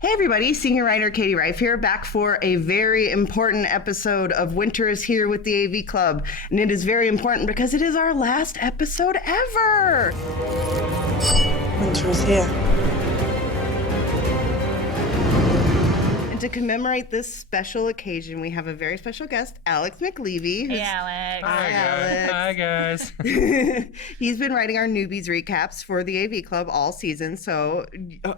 Hey everybody, senior writer Caity Rife here, back for a very important episode of Winter is Here with the AV Club. And it is very important because it is our last episode ever. Winter is here. And to commemorate this special occasion, we have a very special guest, Alex McLevy. Hey, Alex. Hi, guys. He's been writing our newbies recaps for the AV Club all season, so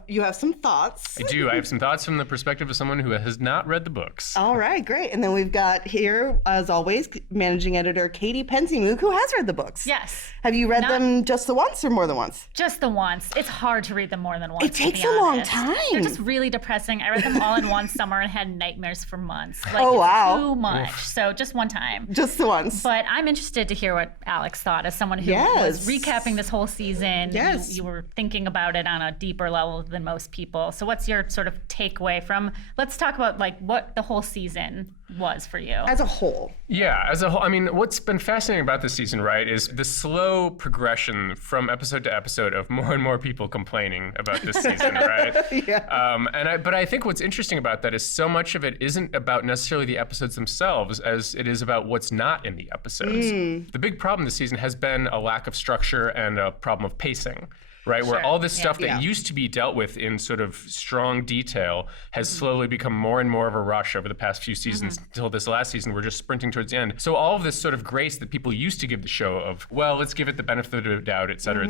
you have some thoughts. I do. I have some thoughts from the perspective of someone who has not read the books. All right, great. And then we've got here, as always, managing editor Caity PenzeyMoog, who has read the books. Yes. Have you read them just the once or more than once? Just the once. It's hard to read them more than once. It takes a long time. They're just really depressing. I read them all in one summer and had nightmares for months. Like, oh, wow. Too much. So just one time. Just the once. But I'm interested to hear what Alex thought as someone who was recapping this whole season. Yes. You were thinking about it on a deeper level than most people. So what's your sort of takeaway from, let's talk about like what the whole season was for you. As a whole. Yeah, as a whole. I mean, what's been fascinating about this season, right, is the slow progression from episode to episode of more and more people complaining about this season, right? Yeah. But I think what's interesting about that is so much of it isn't about necessarily the episodes themselves as it is about what's not in the episodes. The big problem this season has been a lack of structure and a problem of pacing. Right, where all this stuff that used to be dealt with in sort of strong detail has slowly become more and more of a rush over the past few seasons until this last season. We're just sprinting towards the end. So all of this sort of grace that people used to give the show of, well, let's give it the benefit of the doubt, et cetera,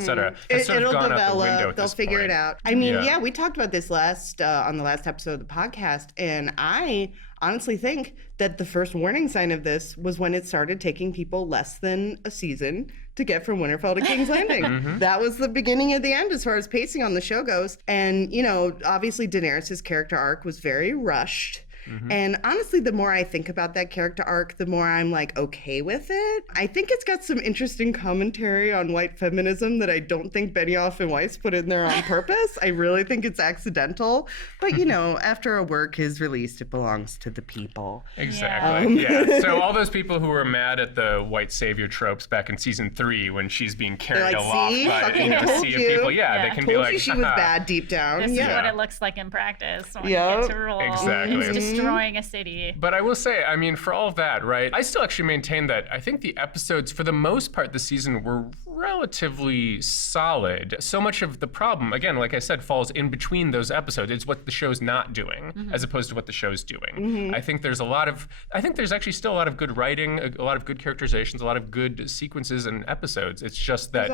has sort of gone out the window at They'll this figure point. it out. I mean, we talked about this on the last episode of the podcast, and I honestly think that the first warning sign of this was when it started taking people less than a season to get from Winterfell to King's Landing. That was the beginning of the end as far as pacing on the show goes. And, you know, obviously Daenerys' character arc was very rushed. And honestly, the more I think about that character arc, the more I'm like okay with it. I think it's got some interesting commentary on white feminism that I don't think Benioff and Weiss put in there on purpose. I really think it's accidental. But, you know, after a work is released, it belongs to the people. Exactly. Yeah. So all those people who were mad at the white savior tropes back in season 3 when she's being carried aloft by the sea of people, they can be like, she was bad deep down. This is what it looks like in practice when you get to rule. Exactly. Destroying a city. But I will say, I mean, for all of that, right, I still actually maintain that I think the episodes, for the most part this season, were relatively solid. So much of the problem, again, like I said, falls in between those episodes. It's what the show's not doing, as opposed to what the show's doing. I think there's actually still a lot of good writing, a lot of good characterizations, a lot of good sequences and episodes. It's just that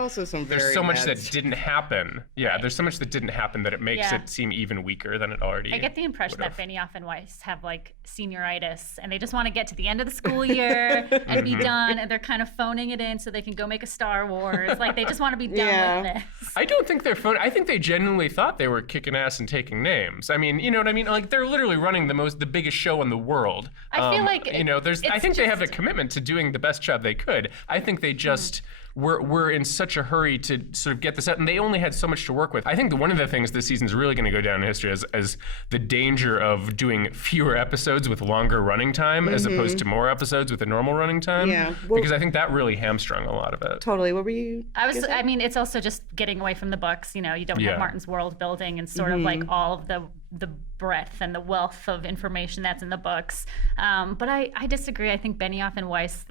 there's so much that didn't happen. Yeah, there's so much that didn't happen that it makes it seem even weaker than it already I get the impression that Benioff and Weiss have like senioritis and they just want to get to the end of the school year and be done, and they're kind of phoning it in so they can go make a Star Wars. Like they just want to be done with this. I don't think they're phoning. I think they genuinely thought they were kicking ass and taking names. I mean, you know what I mean? Like they're literally running the biggest show in the world. I feel like I think they have a commitment to doing the best job they could. I think they just were in such a hurry to sort of get this out, and they only had so much to work with. I think one of the things this season's really going to go down in history as the danger of doing fewer episodes with longer running time as opposed to more episodes with a normal running time. Yeah. Well, because I think that really hamstrung a lot of it. Totally. What were you? I mean, it's also just getting away from the books. You know, you don't have Martin's world building and sort of like all of the breadth and the wealth of information that's in the books. But I disagree. I think Benioff and Weiss,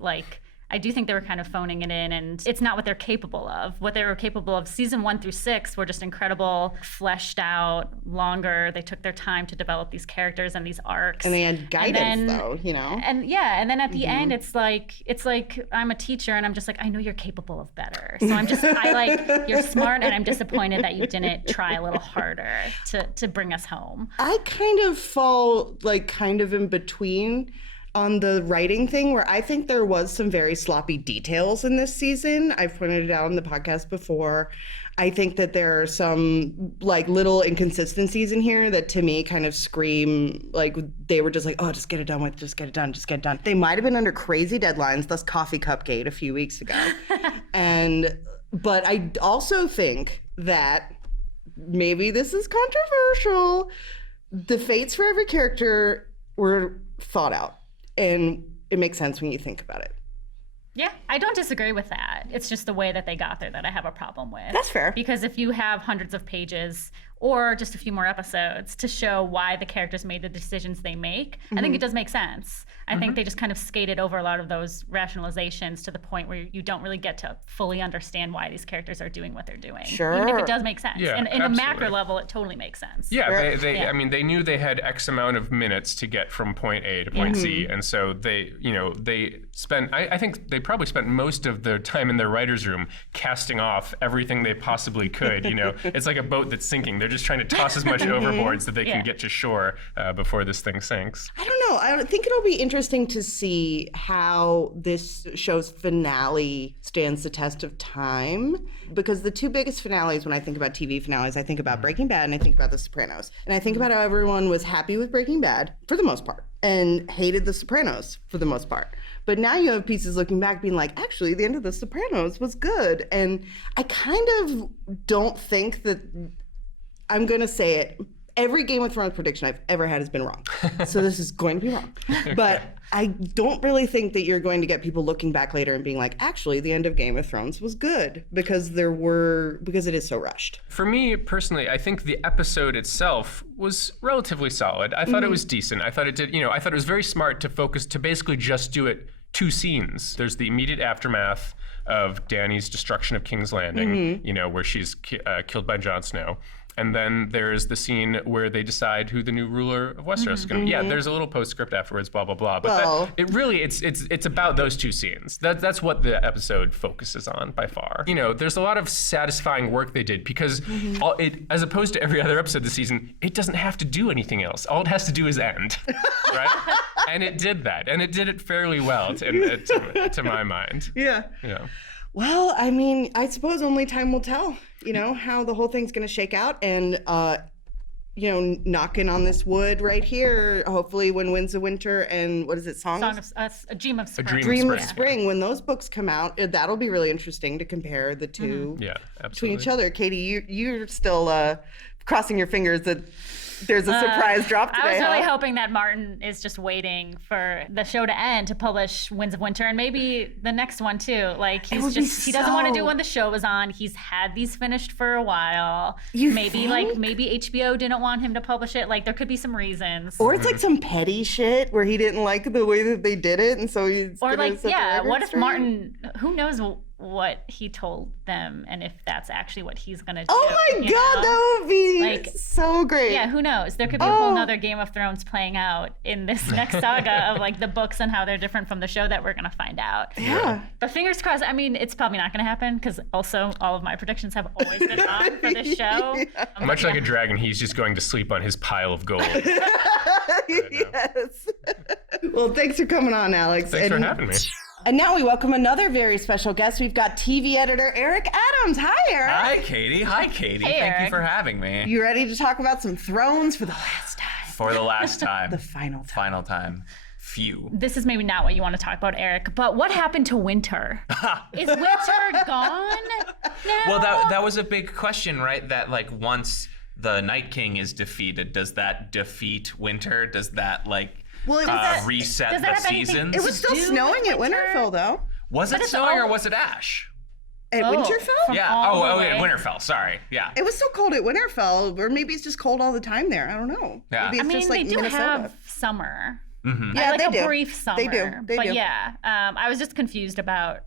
I do think they were kind of phoning it in, and it's not what they're capable of. What they were capable of, season 1 through 6 were just incredible, fleshed out, longer. They took their time to develop these characters and these arcs. And they had guidance, though, you know? And then at the end, it's like I'm a teacher, and I'm just like, I know you're capable of better. So you're smart, and I'm disappointed that you didn't try a little harder to bring us home. I kind of fall kind of in between on the writing thing, where I think there was some very sloppy details in this season. I've pointed it out on the podcast before. I think that there are some little inconsistencies in here that to me kind of scream like they were just like, oh, just get it done with, just get it done, just get it done. They might have been under crazy deadlines, thus Coffee Cupgate a few weeks ago. But I also think that maybe this is controversial. The fates for every character were thought out. And it makes sense when you think about it. Yeah, I don't disagree with that. It's just the way that they got there that I have a problem with. That's fair. Because if you have hundreds of pages or just a few more episodes to show why the characters made the decisions they make. I think it does make sense. I think they just kind of skated over a lot of those rationalizations to the point where you don't really get to fully understand why these characters are doing what they're doing. Sure. Even if it does make sense. Yeah, In a macro absolutely. level, it totally makes sense. Yeah, I mean, they knew they had X amount of minutes to get from point A to point Z, and so they spent. I think they probably spent most of their time in their writers' room casting off everything they possibly could. It's like a boat that's sinking. They're just trying to toss as much overboard so they can get to shore before this thing sinks. I don't know. I think it'll be interesting to see how this show's finale stands the test of time, because the two biggest finales when I think about TV finales, I think about Breaking Bad and I think about The Sopranos. And I think about how everyone was happy with Breaking Bad for the most part and hated The Sopranos for the most part. But now you have pieces looking back being like, actually, the end of The Sopranos was good. And I kind of don't think that, I'm going to say it, every Game of Thrones prediction I've ever had has been wrong. So this is going to be wrong. But I don't really think that you're going to get people looking back later and being like, actually, the end of Game of Thrones was good because it is so rushed. For me personally, I think the episode itself was relatively solid. I thought it was decent. I thought it did, I thought it was very smart to focus, to basically just do it 2 scenes. There's the immediate aftermath of Dany's destruction of King's Landing, where she's killed by Jon Snow. And then there's the scene where they decide who the new ruler of Westeros is going to be. Yeah, there's a little postscript afterwards, blah, blah, blah. But it's about those 2 scenes. That's what the episode focuses on by far. There's a lot of satisfying work they did because as opposed to every other episode this season, it doesn't have to do anything else. All it has to do is end, right? And it did that. And it did it fairly well to my mind. Yeah. Well, I mean, I suppose only time will tell, how the whole thing's going to shake out. And, knocking on this wood right here, hopefully when Winds of Winter and what is it, A Dream of Spring. Dream of Spring, when those books come out, that'll be really interesting to compare the two between each other. Caity, you're still crossing your fingers that there's a surprise drop today. I was really hoping that Martin is just waiting for the show to end to publish Winds of Winter and maybe the next one too. Like he doesn't want to do when the show is on. He's had these finished for a while. Maybe HBO didn't want him to publish it. Like there could be some reasons. Or it's like some petty shit where he didn't like the way that they did it, and so he's what if Martin? Who knows what he told them and if that's actually what he's gonna do. Oh my God, that would be so great. Yeah, who knows? There could be a whole nother Game of Thrones playing out in this next saga of like the books and how they're different from the show that we're gonna find out. Yeah. But fingers crossed. I mean, it's probably not gonna happen because also all of my predictions have always been on for this show. Much like a dragon, he's just going to sleep on his pile of gold. Yes. Well, thanks for coming on, Alex. Thanks for having me. And now we welcome another very special guest. We've got TV editor Erik Adams. Hi, Erik. Hi, Caity. Hey, Thank Erik. you for having me. You ready to talk about some Thrones for the last time? For the last time. The final time. Final time. Phew. This is maybe not what you want to talk about, Erik, but what happened to Winter? Is Winter gone now? Well, that was a big question, right? That like once the Night King is defeated, does that defeat Winter? Does that reset the seasons? It was still snowing at Winterfell, though. Was it snowing or was it ash? At Winterfell? Yeah. At Winterfell. Sorry. Yeah. It was still cold at Winterfell, or maybe it's just cold all the time there. I don't know. Yeah. Maybe it's just like they do Minnesota. have summer. Yeah, like they a do. brief summer. They do. They do. Yeah, I was just confused about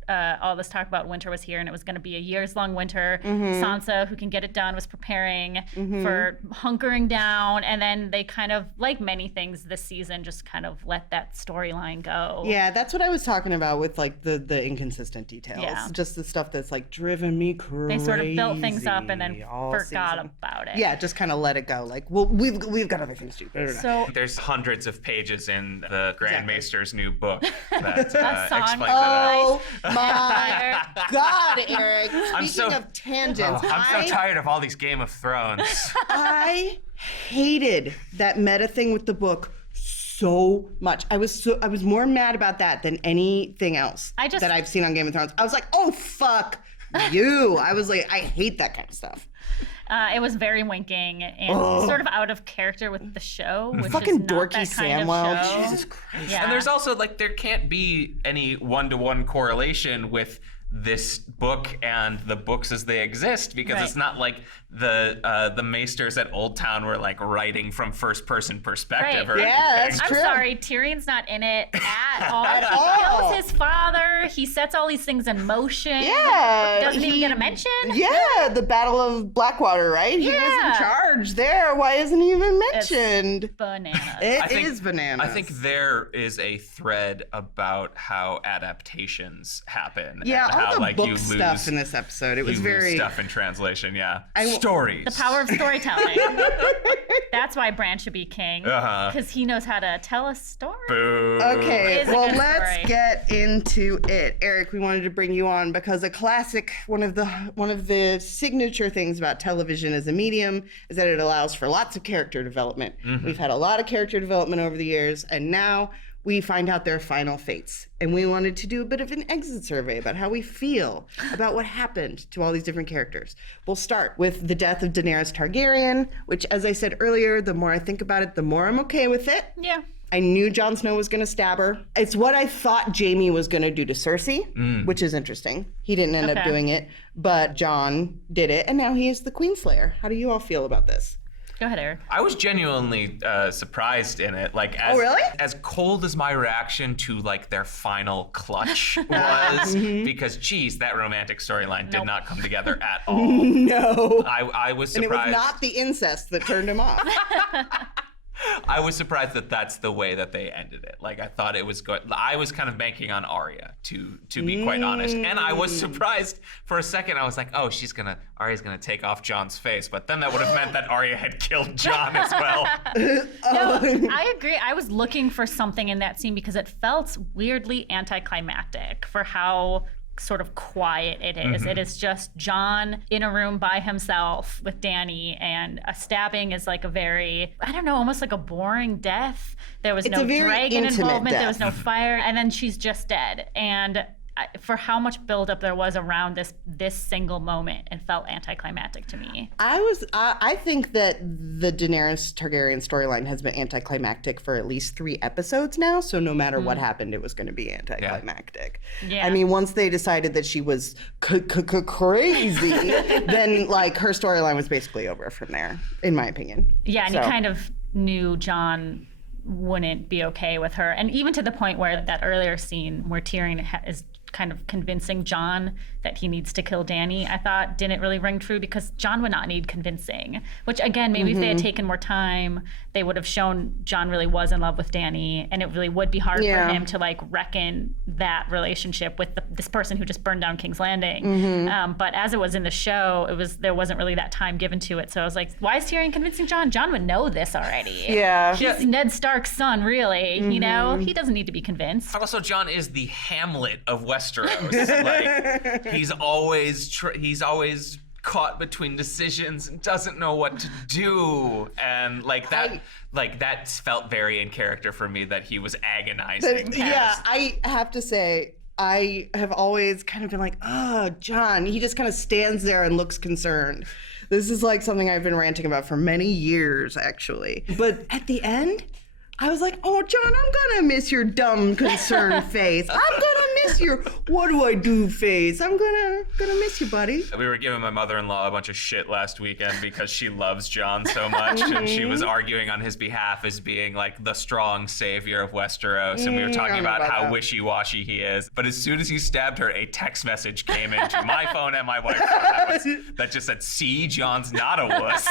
all this talk about winter was here and it was going to be a years-long winter. Sansa, who can get it done, was preparing for hunkering down, and then they kind of, like many things this season, just kind of let that storyline go. Yeah, that's what I was talking about with like the inconsistent details. Yeah. Just the stuff that's like driven me crazy. They sort of built things up and then all forgot season. about it. Yeah, just kind of let it go. Like, well, we've got other things to do. So There's hundreds of pages in the Grand Maester's new book that song. explains it all. Oh my God, Erik. Speaking of tangents, I'm so tired of all these Game of Thrones. I hated that meta thing with the book so much. I was more mad about that than anything else that I've seen on Game of Thrones. I was like, oh fuck you. I was like, I hate that kind of stuff. It was very winking and sort of out of character with the show, which Fucking is not dorky that kind Samwell. of show. Jesus Christ. Yeah. And there's also like there can't be any one-to-one correlation with this book and the books as they exist, because it's not like the Maesters at Old Town were like writing from first person perspective. Right. Or that's I'm true. sorry, Tyrion's not in it at all. At He all. kills his father. He sets all these things in motion. Yeah. Doesn't even get a mention. Yeah, the Battle of Blackwater, right? He was in charge there. Why isn't he even mentioned? Bananas. It is bananas. I think there is a thread about how adaptations happen. Yeah, and all how, the like, book you stuff lose, in this episode. It was you very lose stuff in translation. Yeah, stories. The power of storytelling. That's why Bran should be king, because he knows how to tell a story. Boo. Okay, It is a well, good let's story. get into it. Eric, we wanted to bring you on because a classic, one of the signature things about television as a medium is that it allows for lots of character development. We've had a lot of character development over the years, and now we find out their final fates. And we wanted to do a bit of an exit survey about how we feel about what happened to all these different characters. We'll start with the death of Daenerys Targaryen, which, as I said earlier, the more I think about it, the more I'm okay with it. Yeah. I knew Jon Snow was going to stab her. It's what I thought Jaime was going to do to Cersei, which is interesting. He didn't end up doing it, but Jon did it, and now he is the Queenslayer. How do you all feel about this? Go ahead, Eric. I was genuinely surprised in it. Like, really? As cold as my reaction to like their final clutch was, because geez, that romantic storyline did not come together at all. No. I was And surprised. it was not the incest that turned him off. I was surprised that that's the way that they ended it. Like, I thought it was good. I was kind of banking on Arya, to be quite honest. And I was surprised for a second. I was like, oh, Arya's gonna take off Jon's face. But then that would have meant that Arya had killed Jon as well. No, I agree. I was looking for something in that scene because it felt weirdly anticlimactic for how sort of quiet it is. It is just Jon in a room by himself with Dany, and a stabbing is like a very, I don't know, almost like a boring death. There was no a very dragon intimate involvement. There was no death. fire, and then she's just dead. And for how much buildup there was around this single moment, it felt anticlimactic to me. I think that the Daenerys Targaryen storyline has been anticlimactic for at least 3 episodes now. So no matter what happened, it was going to be anticlimactic. Yeah. I mean, once they decided that she was crazy, then like her storyline was basically over from there, in my opinion. Yeah, and So- you kind of knew Jon wouldn't be okay with her. And even to the point where that earlier scene where Tyrion is kind of convincing Jon that he needs to kill Dany, I thought didn't really ring true, because Jon would not need convincing. Which again, maybe if they had taken more time, they would have shown Jon really was in love with Dany, and it really would be hard for him to like reckon that relationship with this person who just burned down King's Landing. But as it was in the show, there wasn't really that time given to it. So I was like, why is Tyrion convincing Jon? Jon would know this already. Yeah. He's Ned Stark's son, really. You know, he doesn't need to be convinced. Also, Jon is the Hamlet of Westeros. Like, he's always caught between decisions and doesn't know what to do, and that felt very in character for me, that he was agonizing. I have to say, I have always kind of been like, oh, Jon, he just kind of stands there and looks concerned. This is like something I've been ranting about for many years, actually. But at the end, I was like, oh, Jon, I'm gonna miss your dumb, concerned face. I'm gonna miss your what do I do face. I'm gonna miss you, buddy. We were giving my mother-in-law a bunch of shit last weekend because she loves Jon so much, and she was arguing on his behalf as being like the strong savior of Westeros, and we were talking about how that. wishy-washy he is. But as soon as he stabbed her, a text message came into my phone and my wife's phone that just said, "See, Jon's not a wuss."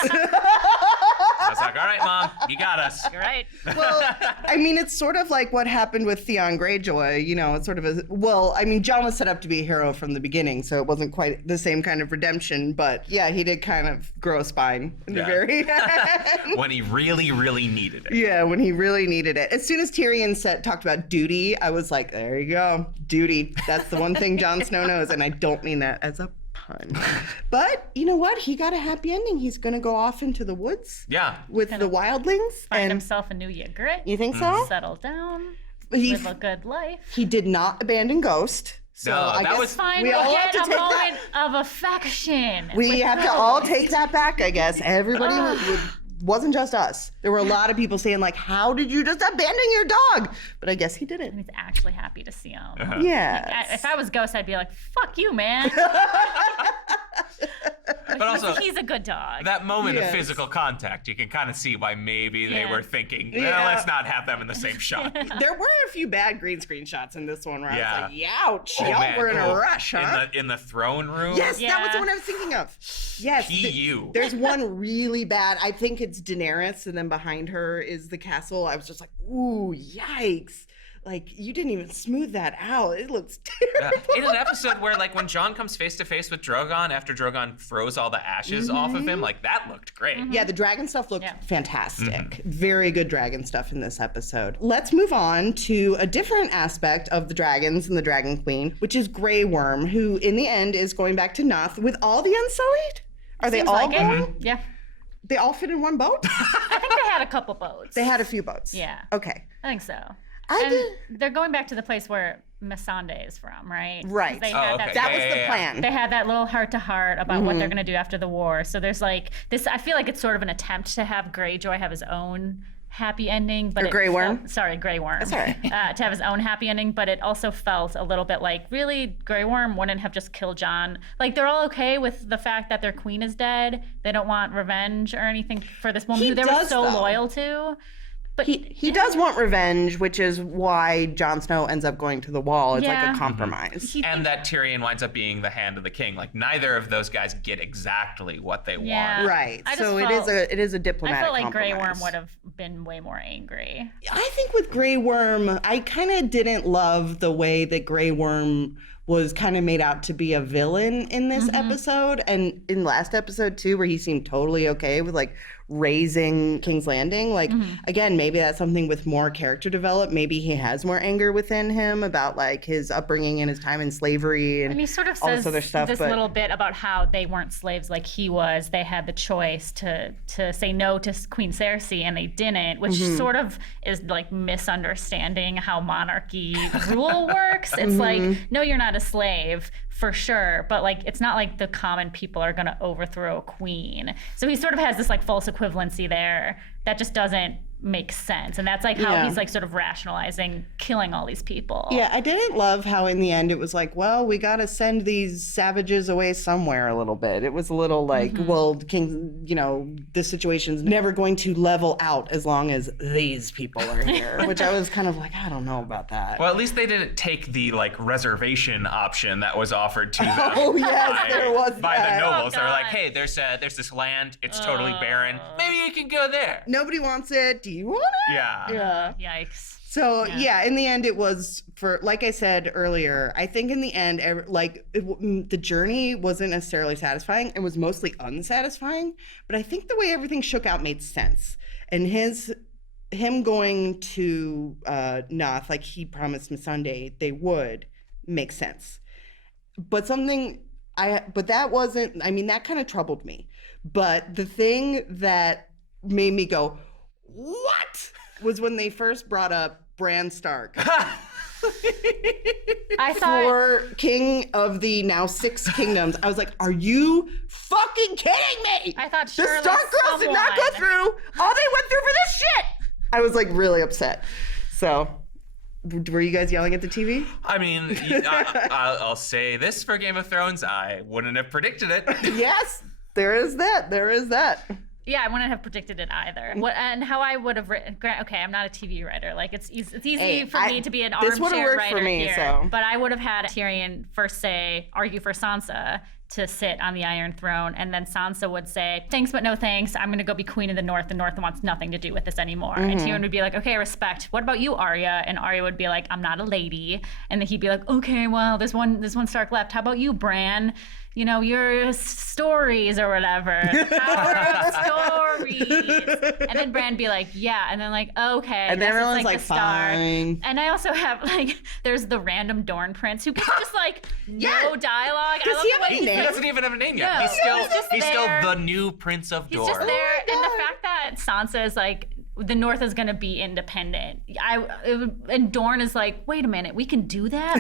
I was like, all right, Mom, you got us. You're right. Well, I mean, it's sort of like what happened with Theon Greyjoy. You know, it's sort of Jon was set up to be a hero from the beginning, so it wasn't quite the same kind of redemption. But yeah, he did kind of grow a spine in the very end. When he really, really needed it. Yeah, when he really needed it. As soon as Tyrion talked about duty, I was like, there you go, duty. That's the one thing Jon Snow knows, and I don't mean that as a pun. But you know what? He got a happy ending. He's going to go off into the woods. Yeah. With the wildlings. Find himself a new Ygritte. You think so? Settle down. He- Live a good life. He did not abandon Ghost. So No, I that guess was- Fine, we we all have get to a take moment of affection. We with have to Ghost. all take that back, I guess. Everybody would wasn't just us. There were a lot of people saying like, how did you just abandon your dog? But I guess he didn't. He's actually happy to see him. Yeah. If I was Ghost, I'd be like, fuck you, man. But also, he's a good dog. that moment of Yes. physical contact, you can kind of see why maybe they Yeah. were thinking, Yeah. let's not have them in the same shot. There were a few bad green screen shots in this one where I Yeah. was like, ouch, Oh, y'all man. were in a Oh, rush, huh? In the throne room? Yes, that was the Yeah. one I was thinking of. Yes. PU. There's one really bad. I think it's Daenerys, and then behind her is the castle. I was just like, ooh, yikes. Like, you didn't even smooth that out. It looks Yeah. terrible. In an episode where, like, when Jon comes face to face with Drogon after Drogon throws all the ashes off of him, like, that looked great. Yeah, the dragon stuff looked Yeah. fantastic. Very good dragon stuff in this episode. Let's move on to a different aspect of the dragons and the Dragon Queen, which is Grey Worm, who in the end is going back to Noth with all the Unsullied. Are they Seems all like going? it. Yeah. They all fit in one boat? I think they had a couple boats. They had a few boats. Yeah. Okay. I think so. I And did- they're going back to the place where Missandei is from, right? 'Cause Right. They Oh, had okay. That Yeah, was yeah, the yeah. plan. They had that little heart-to-heart about what they're going to do after the war. So there's like this. I feel like it's sort of an attempt to have Greyjoy have his own happy ending, but Or Grey Worm? Sorry, Grey Worm. That's all right. To have his own happy ending, but it also felt a little bit like really Grey Worm wouldn't have just killed Jon. Like they're all okay with the fact that their queen is dead. They don't want revenge or anything for this woman He who they were does, so though. loyal to. But He does want revenge, which is why Jon Snow ends up going to the wall. It's like Yeah. a compromise. And that Tyrion winds up being the hand of the king. Like, neither of those guys get exactly what they Yeah. want. Right. I just So felt- it is a I diplomatic felt like Grey compromise. Worm would have been way more angry. I think with Grey Worm, I kind of didn't love the way that Grey Worm was kind of made out to be a villain in this episode, and in last episode too, where he seemed totally okay with like raising King's Landing. Like again, maybe that's something with more character development. Maybe he has more anger within him about like his upbringing and his time in slavery and And he sort of all says this other stuff. this but little bit about how they weren't slaves like he was. They had the choice to say no to Queen Cersei, and they didn't, which sort of is like misunderstanding how monarchy rule works. It's like, no, you're not a slave for sure, but like it's not like the common people are going to overthrow a queen. So he sort of has this like false equivalency there that just doesn't make sense, and that's like how Yeah. he's like sort of rationalizing killing all these people. yeah, I didn't love how in the end it was like, well, we got to send these savages away somewhere a little bit. It was a little like, well, King, you know, the situation's never going to level out as long as these people are here, which I was kind of like, I don't know about that. Well, at least they didn't take the, like, reservation option that was offered to them. Oh, yes, there was by that. the nobles. Oh, They were like, God. hey, there's this land. It's totally barren. Maybe you can go there. Nobody wants it. Do you want it? Yeah. Yikes. So yeah, in the end, it was for, like I said earlier, I think in the end, the journey wasn't necessarily satisfying. It was mostly unsatisfying, but I think the way everything shook out made sense. And him going to Noth, like he promised Missandei they would, make sense. But that wasn't, I mean, that kind of troubled me. But the thing that made me go, what? Was when they first brought up Bran Stark. I thought For King of the now 6 kingdoms. I was like, are you fucking kidding me? I thought the surely Stark girls did not go someone- through all they went through for this shit. I was like really upset. So, were you guys yelling at the TV? I mean, I'll say this for Game of Thrones. I wouldn't have predicted it. Yes, there is that. There is that. Yeah, I wouldn't have predicted it either. And how I would have written. Okay, I'm not a TV writer. Like it's easy Hey, for me to be an this would've armchair worked writer for me, here. so. But I would have had Tyrion first argue for Sansa to sit on the Iron Throne, and then Sansa would say, "Thanks, but no thanks. I'm going to go be Queen of the North. The North wants nothing to do with this anymore." And Tyrion would be like, "Okay, respect. What about you, Arya?" And Arya would be like, "I'm not a lady." And then he'd be like, "Okay, well, there's one Stark left. How about you, Bran? You know, your stories or whatever. Power of stories." And then Bran be like, "Yeah." And then like, "Okay." And this is, everyone's the like, Stark. fine. And I also have like, there's the random Dorne prince who gets just like Yeah. no dialogue. Does I love he the have way a he's name? He like- doesn't even have a name yet. No. He's still there. the new Prince of He's Dorne. just there, Oh my and the God. fact that Sansa is like, the North is going to be independent. And Dorne is like, wait a minute, we can do that?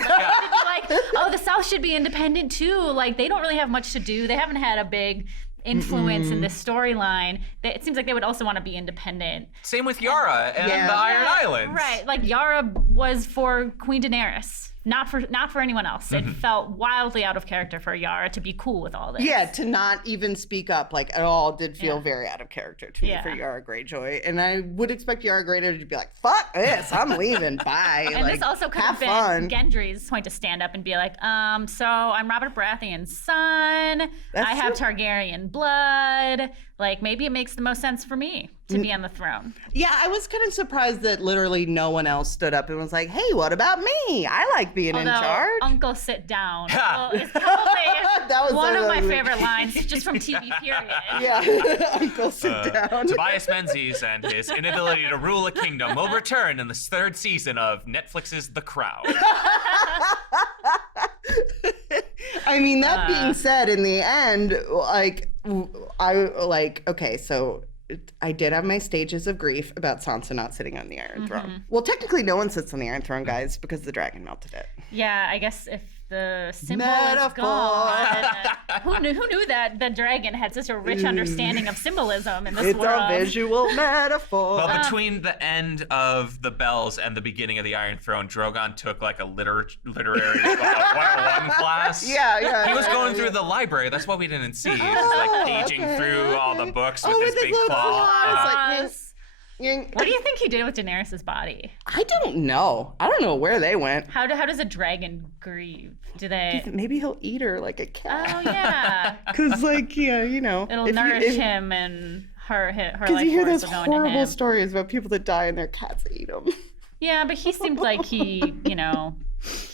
Like, oh, the South should be independent too. Like, they don't really have much to do. They haven't had a big influence in this storyline, it seems like they would also want to be independent. Same with Yara and the Iron Islands. Right, like Yara was for Queen Daenerys. Not for anyone else. It felt wildly out of character for Yara to be cool with all this. Yeah, to not even speak up like at all did feel very out of character to me for Yara Greyjoy. And I would expect Yara Greyjoy to be like, fuck this, I'm leaving, bye. And like, this also could have been Gendry's point to stand up and be like, so I'm Robert Baratheon's son. I have Targaryen blood. Like, maybe it makes the most sense for me to be on the throne. Yeah, I was kind of surprised that literally no one else stood up and was like, hey, what about me? I like being in charge. Uncle sit down. Well, it's probably one of my favorite lines just from TV period. Yeah, Uncle sit down. Tobias Menzies and his inability to rule a kingdom will return in the third season of Netflix's The Crown. I mean, that being said, in the end, okay, so I did have my stages of grief about Sansa not sitting on the Iron Throne. Well, technically, no one sits on the Iron Throne, guys, because the dragon melted it. Yeah, I guess if the symbol is gone. Who knew that the dragon had such a rich understanding of symbolism in this world? It's a visual metaphor. Well, between the end of the Bells and the beginning of the Iron Throne, Drogon took like a literary 101 class. Yeah. He was going through the library. That's what we didn't see. He was just like paging through all the books with his big claw. What do you think he did with Daenerys' body? I don't know. I don't know where they went. How does a dragon grieve? Do they? Maybe he'll eat her like a cat. Oh yeah. Because it'll nourish him and her life. Because you hear those will go into horrible him. stories about people that die and their cats eat them. Yeah, but he seemed like he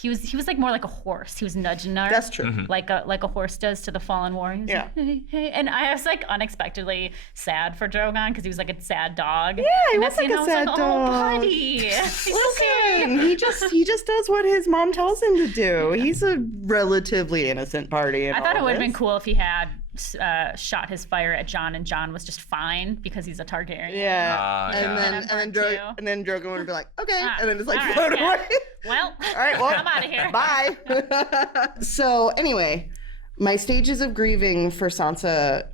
was like more like a horse. He was nudging her. That's true. Like a horse does to the fallen warrior. He was Yeah. like, hey. And I was like unexpectedly sad for Drogon because he was like a sad dog. Yeah, he was like a sad dog. Oh, buddy. Listen, he just does what his mom tells him to do. He's a relatively innocent party. I thought it would have been cool if he had shot his fire at Jon and Jon was just fine because he's a Targaryen. Yeah. And then Drogon would be like, okay, and then just like float away. Well, all right, well, I'm out of here. Bye. So anyway, my stages of grieving for Sansa.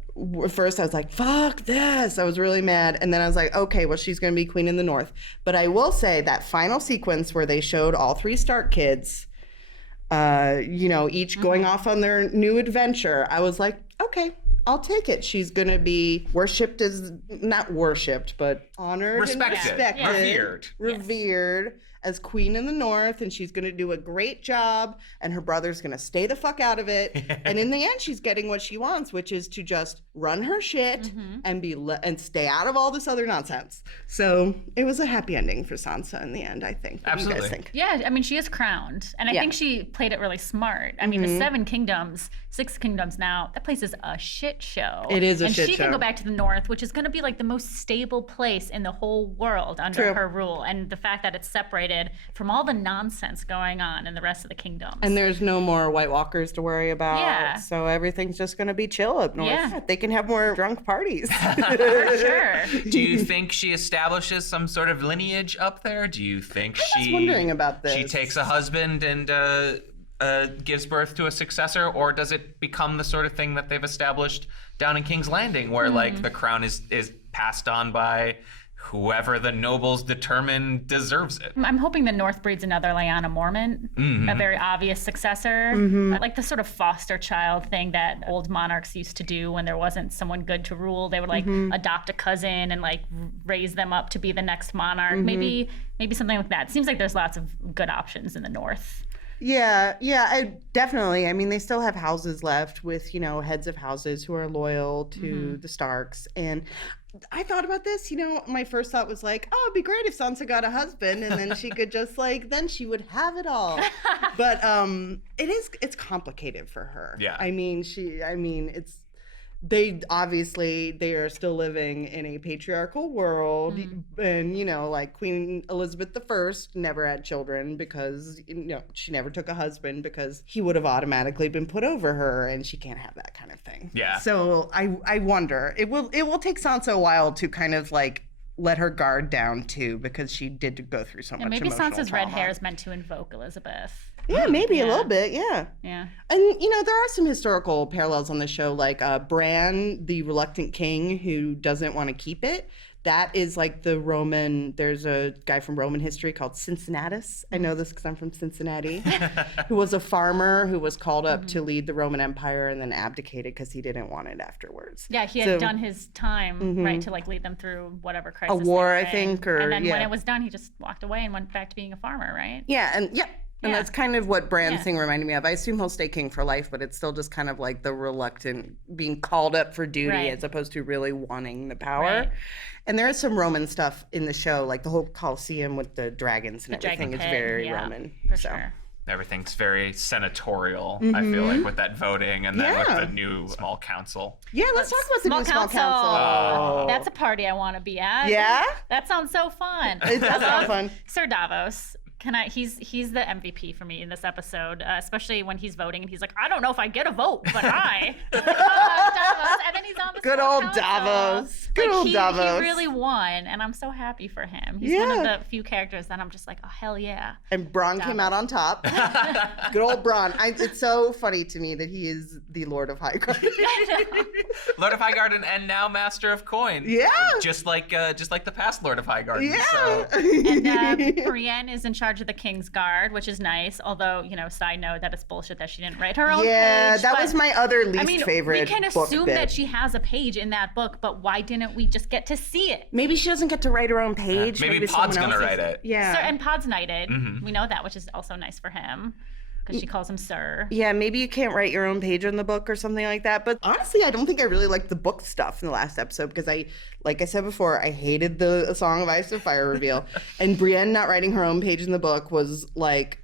First, I was like, fuck this. I was really mad. And then I was like, okay, well, she's going to be queen in the North. But I will say that final sequence where they showed all three Stark kids, each going off on their new adventure, I was like, okay, I'll take it. She's going to be not worshipped, but honored Respected. and respected. Revered. As queen in the North, and she's going to do a great job, and her brother's going to stay the fuck out of it. And in the end, she's getting what she wants, which is to just run her shit and stay out of all this other nonsense. So it was a happy ending for Sansa in the end, I think. What do you guys think? Yeah, I mean, she is crowned, and I think she played it really smart. I mean, the 6 kingdoms now, that place is a shit show. It is a shit show. And she can go back to the North, which is going to be like the most stable place in the whole world under her rule. And the fact that it's separated from all the nonsense going on in the rest of the kingdoms. And there's no more White Walkers to worry about. Yeah. So everything's just going to be chill up north. Yeah. They can have more drunk parties. For sure. Do you think she establishes some sort of lineage up there? Do you think I was wondering about this. She takes a husband and gives birth to a successor, or does it become the sort of thing that they've established down in King's Landing, where like the crown is passed on by whoever the nobles determine deserves it? I'm hoping the North breeds another Lyanna Mormont, a very obvious successor, like the sort of foster child thing that old monarchs used to do when there wasn't someone good to rule. They would like adopt a cousin and like raise them up to be the next monarch. Maybe something like that. It seems like there's lots of good options in the North. Yeah, definitely. I mean, they still have houses left with, heads of houses who are loyal to the Starks. And I thought about this, my first thought was like, oh, it'd be great if Sansa got a husband and then she could just then she would have it all. But it's complicated for her. Yeah. They are still living in a patriarchal world, and Queen Elizabeth I never had children because she never took a husband because he would have automatically been put over her, and she can't have that kind of thing. Yeah. So I wonder, it will take Sansa a while to kind of let her guard down too, because she did go through so much Maybe emotional Sansa's trauma. red hair is meant to invoke Elizabeth. Yeah, maybe a little bit, yeah. Yeah. And, you know, there are some historical parallels on the show, like Bran, the reluctant king who doesn't want to keep it. That is like the Roman, there's a guy from Roman history called Cincinnatus. I know this because I'm from Cincinnati, who was a farmer who was called up to lead the Roman Empire and then abdicated because he didn't want it afterwards. Yeah, he had done his time, right, to like lead them through whatever crisis. A war, they were I in. think, or and then when it was done, he just walked away and went back to being a farmer, right? Yeah, and Yeah. that's kind of what Bran's thing reminded me of. I assume he'll stay king for life, but it's still just kind of like the reluctant being called up for duty Right. as opposed to really wanting the power. Right. And there is some Roman stuff in the show, like the whole Colosseum with the dragons and everything Dragon is pit, very yeah, Roman. for so. sure. Everything's very senatorial, I feel like, with that voting and then with the new small council. Yeah, let's talk about the new small council. That's a party I want to be at. Yeah? That sounds so fun. It does sound fun. Sir Davos. He's the MVP for me in this episode, especially when he's voting and he's like, I don't know if I get a vote, but I. Davos, and then he's on the Good small old council. Davos. Good Like, old Davos. He really won, and I'm so happy for him. He's one of the few characters that I'm just like, oh, hell yeah. And Bran came out on top. Good old Bran. It's so funny to me that he is the Lord of Highgarden. Lord of Highgarden and now Master of Coin. Yeah. Just like the past Lord of Highgarden. Yeah. So. And Brienne is in charge of the King's Guard, which is nice. Although, you know, side note, that is bullshit that she didn't write her own Yeah, page. that but, was my other least favorite we can book assume bit. that she has a page in that book, but why didn't we just get to see it? Maybe she doesn't get to write her own page. Maybe Pod's someone gonna else is. write it. Yeah. So, and Pod's knighted. We know that, which is also nice for him because she calls him Sir. Yeah, maybe you can't write your own page in the book or something like that. But honestly, I don't think I really liked the book stuff in the last episode because like I said before, I hated the A Song of Ice and Fire reveal. And Brienne not writing her own page in the book was like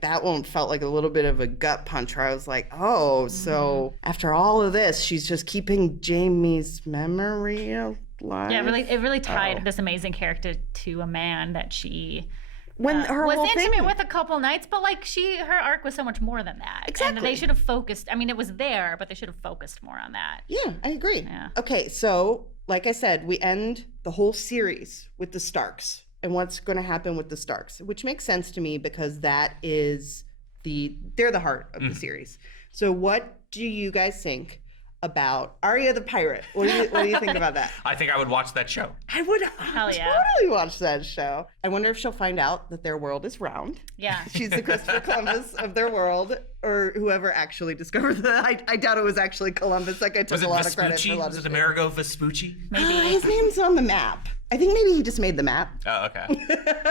that one felt like a little bit of a gut punch where I was like, oh, so after all of this, she's just keeping Jaime's memory alive. Yeah, it really tied this amazing character to a man that she When her was whole intimate thing, with a couple nights, but like her arc was so much more than that. Exactly. And they should have focused. I mean, it was there, but they should have focused more on that. Yeah, I agree. Yeah. Okay, so like I said, we end the whole series with the Starks and what's going to happen with the Starks, which makes sense to me because that is they're the heart of the series. So what do you guys think about Arya the Pirate? What do you think about that? I think I would watch that show. I would Hell yeah. totally watch that show. I wonder if she'll find out that their world is round. Yeah. She's the Christopher Columbus of their world, or whoever actually discovered that. I doubt it was actually Columbus. Like I took Was it a lot of credit for a Vespucci? lot of Was it shit. Amerigo Vespucci? His name's on the map. I think maybe he just made the map, Oh, okay.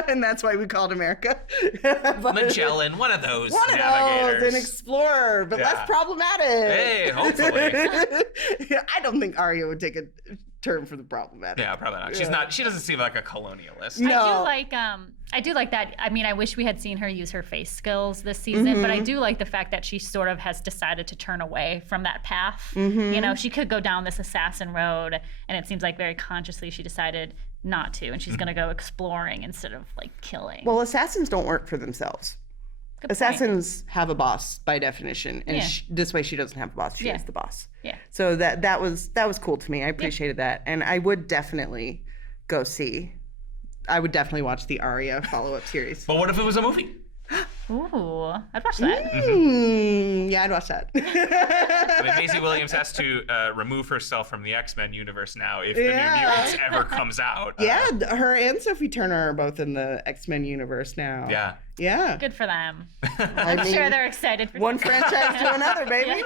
and that's why we called America. But Magellan, one of those one of navigators. those, an explorer, but less Yeah. problematic. Hey, hopefully. I don't think Arya would take a turn for the problematic. Yeah, probably not. She's not. She doesn't seem like a colonialist. No. I do like that. I mean, I wish we had seen her use her face skills this season, but I do like the fact that she sort of has decided to turn away from that path. You know, she could go down this assassin road, and it seems like very consciously she decided not to, and she's going to go exploring instead of like killing. Well, assassins don't work for themselves. Good point. Assassins have a boss by definition, and Yeah. this way she doesn't have a boss. She Yeah. is the boss. Yeah. So that was cool to me. I appreciated that, and I would definitely go see. I would definitely watch the Arya follow-up series. But what if it was a movie? Ooh, I'd watch that. Yeah, I'd watch that. I mean, Maisie Williams has to remove herself from the X-Men universe now if the New Mutants ever comes out. Yeah, her and Sophie Turner are both in the X-Men universe now. Yeah. Yeah. Good for them. I I'm sure they're excited for one something. franchise to another, baby.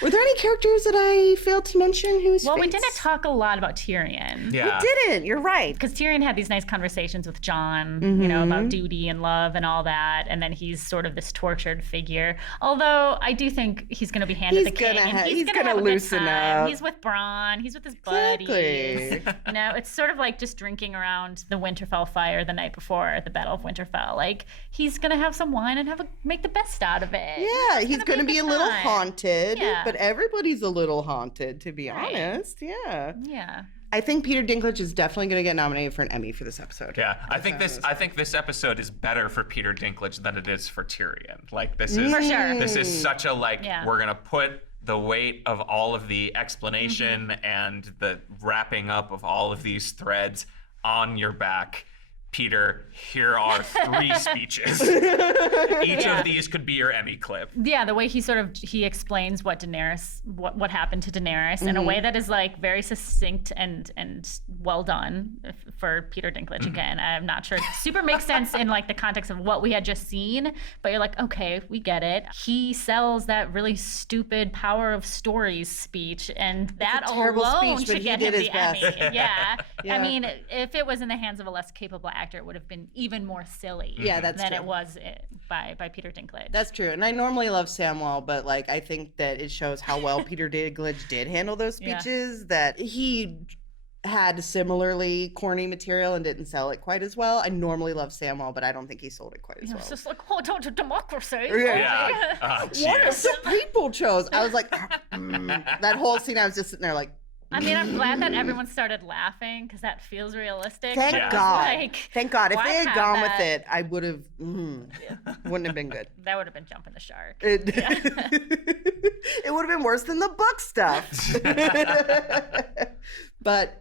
Were there any characters that I failed to mention who's Well, we didn't talk a lot about Tyrion. Yeah. Didn't. You're right. Because Tyrion had these nice conversations with Jon, you know, about duty and love and all that, and then he's sort of this tortured figure. Although I do think he's going to be handed He's the king, gonna and ha- he's he's going to gonna have a good loosen time. up. He's with Bran. He's with his buddies. Exactly. You know, it's sort of like just drinking around the Winterfell fire the night before the Battle of Winterfell. Like he's going to have some wine and make the best out of it. Yeah, he's going to be a good little time. haunted, Yeah. but everybody's a little haunted, to be Right. honest. Yeah. Yeah. I think Peter Dinklage is definitely going to get nominated for an Emmy for this episode. Yeah, I think this episode is better for Peter Dinklage than it is for Tyrion. Like this is For sure. this is such a Yeah. we're gonna put the weight of all of the explanation and the wrapping up of all of these threads on your back. Peter, here are 3 speeches. Each of these could be your Emmy clip. Yeah, the way he explains what happened to Daenerys in a way that is like very succinct and well done for Peter Dinklage. Again, I'm not sure it super makes sense in like the context of what we had just seen, but you're like, okay, we get it. He sells that really stupid power of stories speech, and that alone speech, should get did him his the best. Emmy. Yeah. I mean, if it was in the hands of a less capable actor, it would have been even more silly that's than true. it was by Peter Dinklage. That's true. And I normally love Samwell, but like I think that it shows how well Peter Dinklage did handle those speeches, that he had similarly corny material and didn't sell it quite as well. I normally love Samwell, but I don't think he sold it quite as well. It's just like, hold on to democracy. Yeah. What if the people chose? I was like, that whole scene, I was just sitting there like, I mean, I'm glad that everyone started laughing because that feels realistic. Thank God. Like, thank God. If why they had have gone that? with it, I would have, wouldn't have been good. That would have been jumping the shark. It would have been worse than the book stuff. But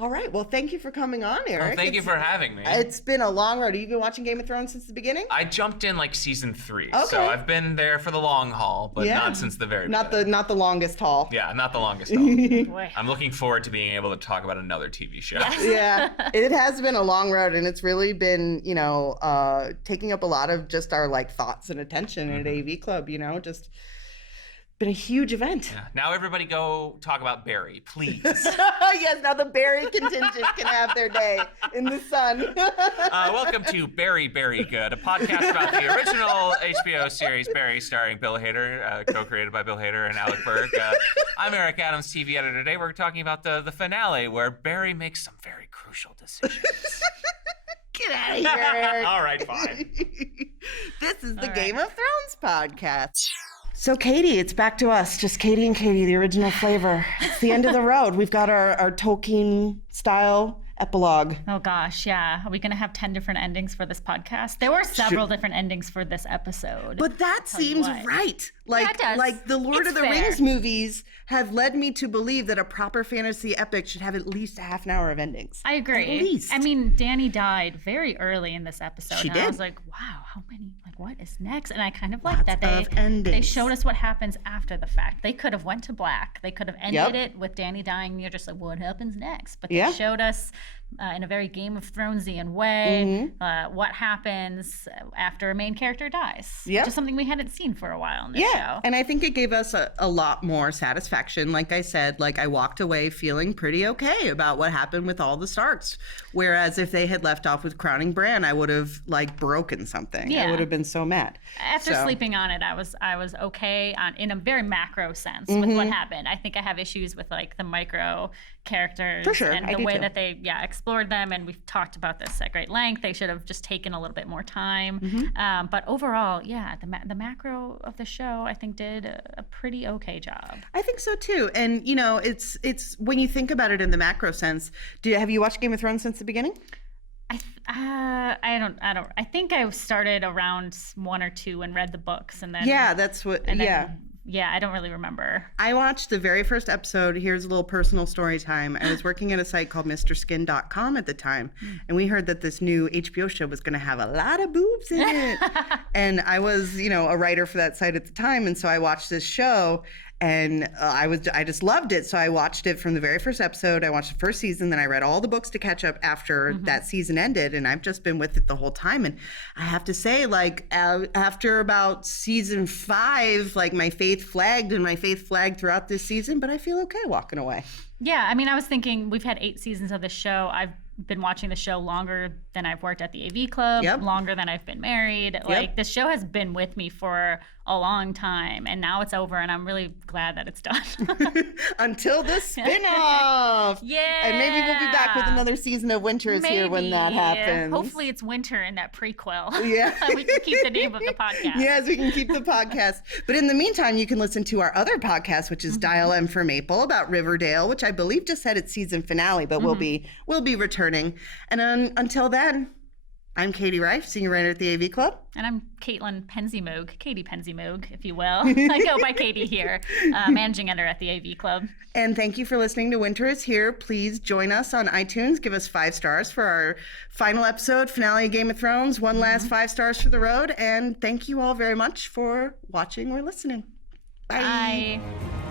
all right. Well, thank you for coming on, Eric. Thank you for having me. It's been a long road. Have you been watching Game of Thrones since the beginning? I jumped in like season 3, Okay. so I've been there for the long haul, but not since the very beginning. Not the longest haul. Yeah, not the longest haul. Boy. I'm looking forward to being able to talk about another TV show. Yeah, it has been a long road, and it's really been, taking up a lot of just our like thoughts and attention at AV Club. Just been a huge event. Yeah. Now everybody go talk about Barry, please. Yes, now the Barry contingent can have their day in the sun. Welcome to Barry Good, a podcast about the original HBO series Barry, starring Bill Hader, co-created by Bill Hader and Alec Berg. I'm Erik Adams, TV editor. Today we're talking about the finale where Barry makes some very crucial decisions. Get out of here, Eric. All right, fine. This is the All Game of Thrones podcast. So Caity, it's back to us. Just Caity and Caity, the original flavor. It's the end of the road. We've got our Tolkien-style epilogue. Oh gosh, yeah. Are we going to have 10 different endings for this podcast? There were several different endings for this episode. But that seems what. right. it does. Like the Lord It's of the fair. Rings movies have led me to believe that a proper fantasy epic should have at least a half an hour of endings. I agree. At least. I mean, Dany died very early in this episode. She and did. I was like, wow, how many? Like, what is next? And I kind of like that of they endings. showed us what happens after the fact. They could have went to black. They could have ended it with Dany dying. And you're just like, what happens next? But they showed us in a very Game of Thronesian way what happens after a main character dies. Yep. Which is something we hadn't seen for a while in this show. And I think it gave us a lot more satisfaction. Like I said, like I walked away feeling pretty okay about what happened with all the Starks. Whereas if they had left off with crowning Bran, I would have like broken something. Yeah. I would have been so mad. After sleeping on it, I was okay in a very macro sense with what happened. I think I have issues with like the micro characters For sure, and I the do way too. that they explored them, and we've talked about this at great length. They should have just taken a little bit more time. But overall, the macro of the show I think did a pretty okay job. I think so too. And it's when you think about it in the macro sense, have you watched Game of Thrones since the beginning? I don't. I think I started around 1 or 2 and read the books, and then That's what. and then, I don't really remember. I watched the very first episode. Here's a little personal story time. I was working at a site called MrSkin.com at the time, and we heard that this new HBO show was going to have a lot of boobs in it. And I was, a writer for that site at the time, and so I watched this show, and I just loved it. So I watched it from the very first episode. I watched the first season, then I read all the books to catch up after that season ended, and I've just been with it the whole time. And I have to say, like after about season 5, like my faith flagged throughout this season, but I feel okay walking away. Yeah, I mean, I was thinking we've had 8 seasons of the show. I've been watching the show longer than I've worked at the AV Club, longer than I've been married. Like, the show has been with me for a long time, and now it's over, and I'm really glad that it's done. Until the spin-off! Yeah! And maybe we'll be back with another season of Winter is Here when that happens. Hopefully it's winter in that prequel. Yeah. We can keep the name of the podcast. Yes, we can keep the podcast. But in the meantime, you can listen to our other podcast, which is Dial M for Maple, about Riverdale, which I believe just had its season finale, but we'll be returning. And until then, I'm Caity Rife, senior writer at the AV Club. And I'm PenzeyMoog, Caity PenzeyMoog, if you will. I go by Caity here, managing editor at the AV Club. And thank you for listening to Winter is Here. Please join us on iTunes. Give us 5 stars for our final episode, finale of Game of Thrones. One last 5 stars for the road. And thank you all very much for watching or listening. Bye. Bye.